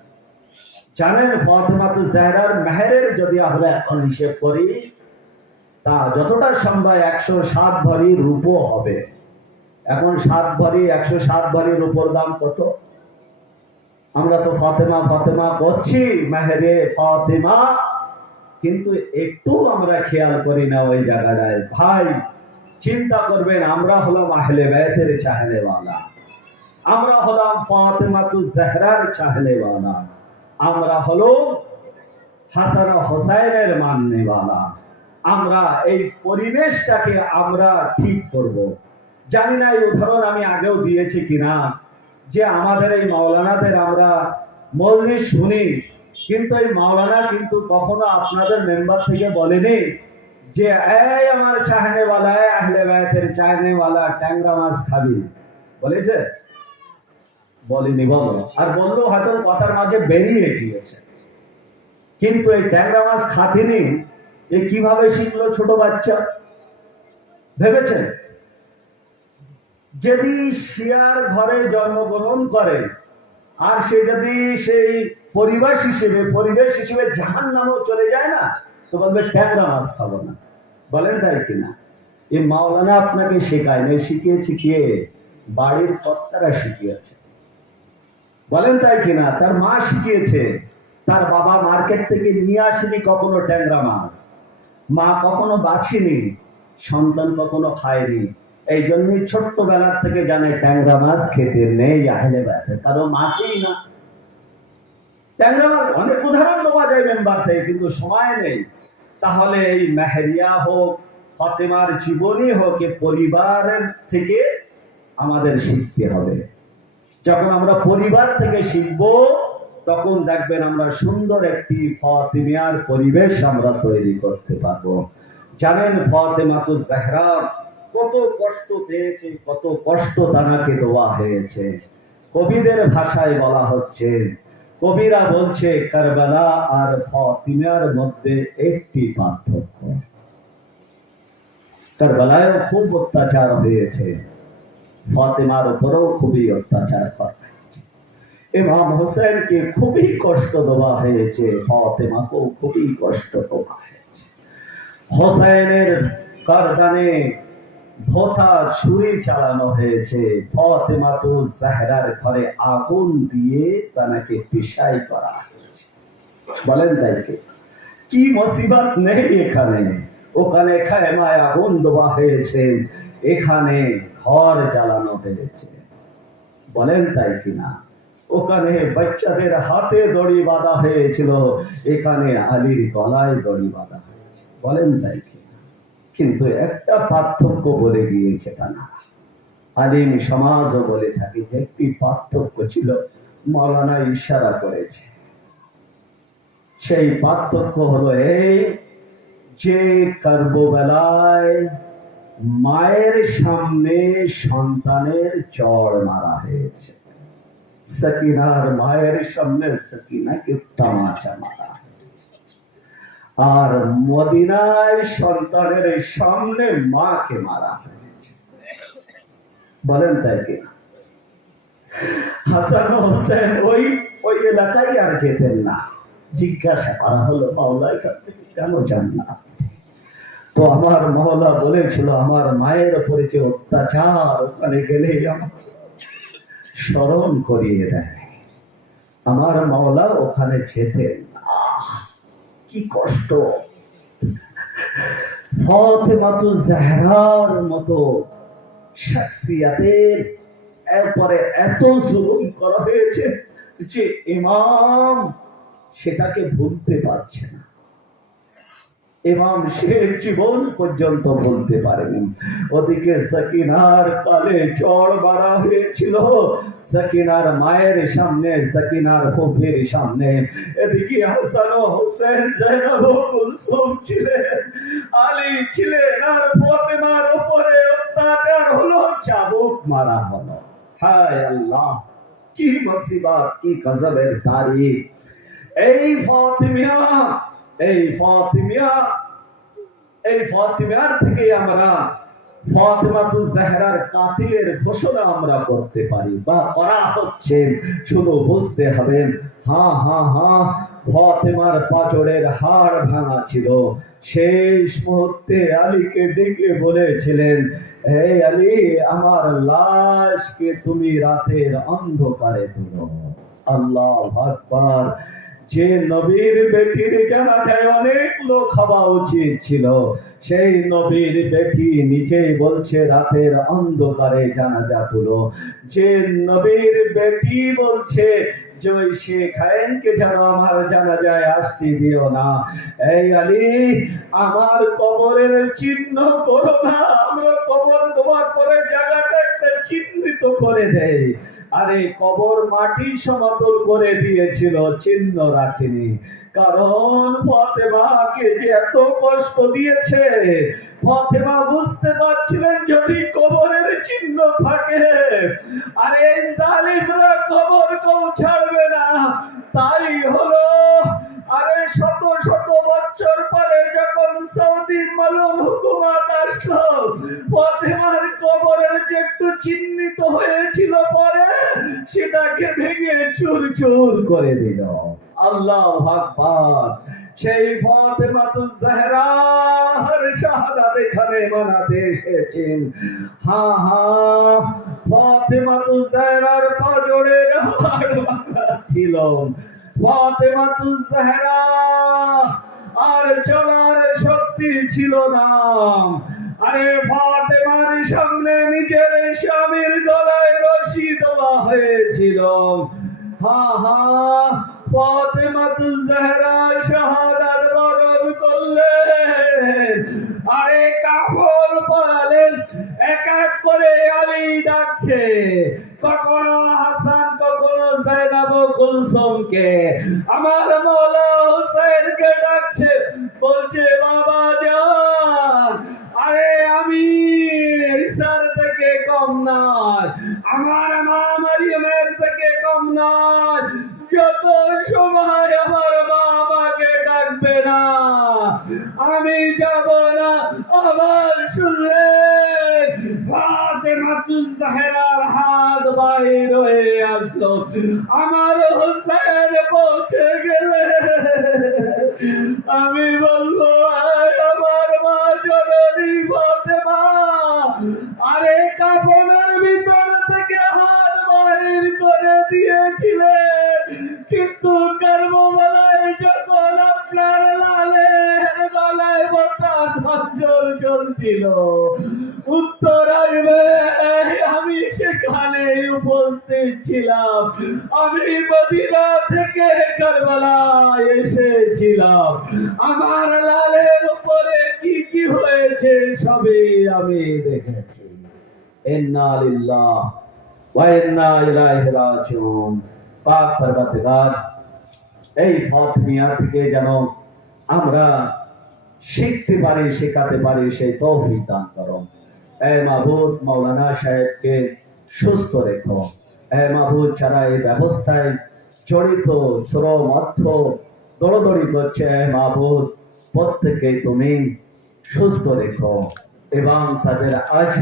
জানেন ফাতেমাতুজ জাহরার মেহেরের যদি আমরা এখন হিসেব করি, তা যতটা সম্ভব 107 ভরি রূপো হবে। এখন 7 ভরি 107 ভরি রূপোর দাম কত? আমরা তো ফাতেমা করছি, মেহেরে ফাতেমা, কিন্তু একটু আমরা খেয়াল করি না ওই জায়গাটায়। ভাই চিন্তা করবেন, আমরা হলাম আহলে বাইতের চাহনেওয়ালা, আমরা হলাম ফাতেমাতুজ জাহরার চাহনেওয়ালা, আমরা হলো হাসান হোসাইনের মাননেওয়ালা। আমরা এই পরিবেশটাকে আমরা ঠিক করব। জানি না এই উদাহরণ আমি আগেও দিয়েছি কিনা, যে আমাদের এই মাওলানাদের আমরা মজলিস শুনি, কিন্তু এই মাওলানা কিন্তু কখনো আপনাদের মেম্বার থেকে বলেনি যে এই আমার চাহনেওয়ালা, আহলে বাইতের চাহনেওয়ালা ট্যাংরা মাছ খাবি, বলেছে? বলেনি। বলো, আর বললেও হয়তো কথার মাঝে বেরিয়ে গিয়েছে, কিন্তু এই ট্যাংরা মাছ খাতিনি এ কিভাবে শিখলো ছোট বাচ্চা? ভেবেছেন? যদি শিয়ার ঘরে জন্মগ্রহণ করে আর সে যদি সেই পরিবেশ হিসেবে জাহান্নামেও চলে যায় না, তো বলবে ট্যাংরা মাছ খাবো না। বলেন তাই কিনা? এই মাওলানা আপনাকে শেখায় না, শিখিয়েছে কে? বাড়ির কর্তারা শিখিয়েছে। বলেন তাই কিনা? তার মা শিখিয়েছে, তার বাবা মার্কেট থেকে নিয়ে আসেনি কখনো ট্যাংরা মাছ, মা কখনো বাছিনি, সন্তান কখনো খায়নি। এই জন্যই ছোট্টবেলার থেকে জানে ট্যাংরা মাছ খেতে নেই আহলে বাইতে, কারো মাছই না। ট্যাংরা মাছ অনেক উদাহরণ দেওয়া যায় মেম্বার থেকে, কিন্তু সময় নেই। তাহলে এই মেহেরিয়া হোক, ফাতেমার জীবনী হোক, এ পরিবারের থেকে আমাদের শিখতে হবে। যখন আমরা পরিবার থেকে শিখব, তখন দেখবেন আমরা সুন্দর একটি ফাতেমিয়ার পরিবেশ আমরা তৈরি করতে পারবো। জানেন ফাতেমাতুজ জাহরা কত কষ্ট পেয়েছে, কত কষ্ট তাকে দেওয়া হয়েছে। কবিদের ভাষায় বলা হচ্ছে, কবিরা বলছে কারবালা আর ফাতেমার মধ্যে একটি পার্থক্য। কারবালায় খুব অত্যাচার হয়েছে, ফাতেমার উপরেও খুবই অত্যাচার করা হয়েছে। ইমাম হোসেনকে খুবই কষ্ট দেওয়া হয়েছে, ফাতেমাকেও খুবই কষ্ট দেওয়া হয়েছে। হোসেনের গর্দানে ভোঁতা ছুরি চালানো হয়েছে, ফাতেমাতুজ জাহরার ঘরে আগুন দিয়ে তাকে পিষাই করা হয়েছে। বলেন তাই কি মুসিবত নেই এখানে? ওখানে খায়মায় আগুন দেওয়া হয়েছে, এখানে ঘর জ্বালানো হয়েছে। বলেন তাই কিনা? ওখানে বাচ্চাদের হাতে দড়ি বাঁধা হয়েছিল, এখানে আলীর গলায় দড়ি বাঁধা হয়েছে। বলেন তাই কিনা? কিন্তু একটা পার্থক্য বলে গিয়েছে তারা, আলিম সমাজও বলে থাকে যে একটি পার্থক্য ছিল, মাওলানা ইশারা করেছে। সেই পার্থক্য হলো এই যে কারবালায় মায়ের সামনে সন্তানের চড় মারা হয়েছে, সকিনার মায়ের সামনে সকিনাকে তামাশা মারা হয়েছে, আর মদিনায় সন্তানের সামনে মাকে মারা হয়েছে। বলেন তাই কিনা? হাসান হোসেন ওই এলাকায় আর যেতেন না। জিজ্ঞাসা করা হলো, মাওলা এখান থেকে কেন যান না? তো আমার মাওলা বলেছিল, আমার মায়ের উপরে যে অত্যাচার, ওখানে গেলে আমাকে স্মরণ করিয়ে দেয়। আমার মাওলা ওখানে যেতেন। কি কষ্ট! ফাতেমাতুজ জাহরার মতো শখসিয়তের এরপরে এত জুলুম করা হয়েছে যে ইমাম সেটাকে ভুলতে পারছে না। ইমাম শেখ জীবন পর্যন্ত বলতে পারেনি। ওদিকে সাকিনার কালে চড় মারা হয়েছিল, সাকিনার মায়ের সামনে, সাকিনার ফুফির সামনে। এদিকে হাসান ও হোসেন, জাইনাব ও কুলসুম ছিলেন, আলী ছিলেন, আর ফাতেমার উপরে অত্যাচার হলো, চাবুক মারা হলো। হায় আল্লাহ, কি মুসিবত, কি গজবের তারিখ! এই ফাতিমিয়া, এই ফাতিমিয়া, এই ফাতিমার থেকে আমরা ফাতেমাতুজ জাহরার কাতিলের ঘোষণা আমরা করতে পারি বা করা হচ্ছে। শুধু বুঝতে হবে, হ্যাঁ হ্যাঁ হ্যাঁ, ফাতেমার পাঁজরের হাড় ভাঙা ছিল। শেষ মুহূর্তে আলীকে ডেকে বলেছিলেন, হে আলী, আমার লাশকে তুমি রাতের অন্ধকারে তুলো। আল্লাহু আকবার! যে নবীর বেটির জানাজায় অনেক লোক হওয়া উচিত ছিল, সেই নবীর বেটি নিজেই বলছে রাতের অন্ধকারে জানাজা তুলো। যে নবীর বেটি বলছে যে ওই শেখায়েনকে যেন আমার জানাজায় আসতে দিও না। এই আলী, আমার কবরের চিহ্ন করো না, আমরা কবর দেওয়ার পরে জায়গাটা একটা চিহ্নিত করে দেয়। আরে কবর মাটি সমতল করে দিয়েছিল, চিহ্ন রাখেনি। কারণ ফাতেমাকে যে এত কষ্ট দিয়েছে, ফাতেমা বুঝতে পারছিলেন যদি কবরের চিহ্ন থাকে, আরে এই জালিমরা কবর কেউ ছাড়বে না। তাই হলো, আরে শত শত বছর পরে যখন সৌদি মালুম হুকুমত আসলো, ফাতেমার কবরের যে একটু চিহ্নিত হয়েছিল পরে সেটাকে ভেঙে চুর চুর করে দিল। আল্লাহু আকবার! সেই ফাতেমাতুজ জাহরার শাহাদাত এখানে মানাতে এসেছেন। হ্যাঁ হ্যাঁ, ফাতেমাতুজ জাহরার পাঁজরের হাড় ভাঙা ছিল। ফাতেমাতুজ জাহরা আর চলার শক্তি ছিল না। আরে ফাতেমার সামনে নিজের স্বামীর গলায় রশি দেওয়া হয়েছিল। হ্যাঁ হ্যাঁ, ফাতেমাতুজ জাহরা শাহাদাত বরণ করলেন। আরে কাফন পরালেন, এক এক করে আলী ডাকছে, কখনো হাসান, কখনো জাইনাব ও কুলসুমকে, আমার মওলা হুসাইনকে ডাকছে, বলছে বাবা জান, আরে আমি ঈসার থেকে কম নয়, আমার মা মারিয়ামের থেকে কম নয়। যত সময় আমার মা আমাকে ডাকবে না, আমি যাব না। আমার শুনলে ফাতেমাতুজ জাহরার হাত বাইর হয়ে আসলো। আমার হোসেন পৌঁছে গেলে আমি বলবো, আমার মা জননী ফাতেমা, আরে কাফনের ভিতর থেকে হাত বাইর করে দিয়েছিলেন, কিন্তু কারবালায় যখন আপনার লালের গলায় বোতা খঞ্জর চলছিল, উত্তর আসবে, আমি সেখানে উপস্থিত ছিলাম। আমি মদিনা থেকে কারবালায় এসেছিলাম। আমার লালের উপরে কি কি হয়েছে সবই আমি দেখেছি। ইন্না লিল্লাহ ওয়া ইন্না ইলাইহি রাজিউন। পাক পরবর্তীকার, এই ফাতিমিয়া থেকে যেন আমরা শিখতে পারি, শেখাতে পারি, সেই তৌফিক দান করো। এ মাহবুব, মাওলানা সাহেবকে সুস্থ রেখো। এ মাহবুব, যারা এই ব্যবস্থায় জড়িত, শ্রম অর্থ দৌড়দৌড়ি করছে, এ মাহবুব, প্রত্যেককে তুমি সুস্থ রেখো এবং তাদের আজ